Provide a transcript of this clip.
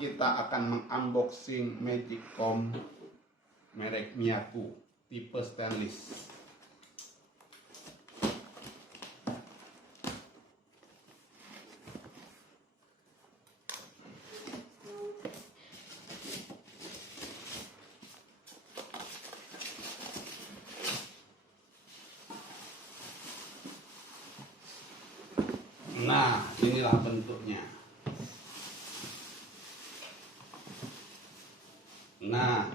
kita akan mengunboxing Magicom merek Miyaku tipe stainless. Nah, inilah bentuknya. Nah,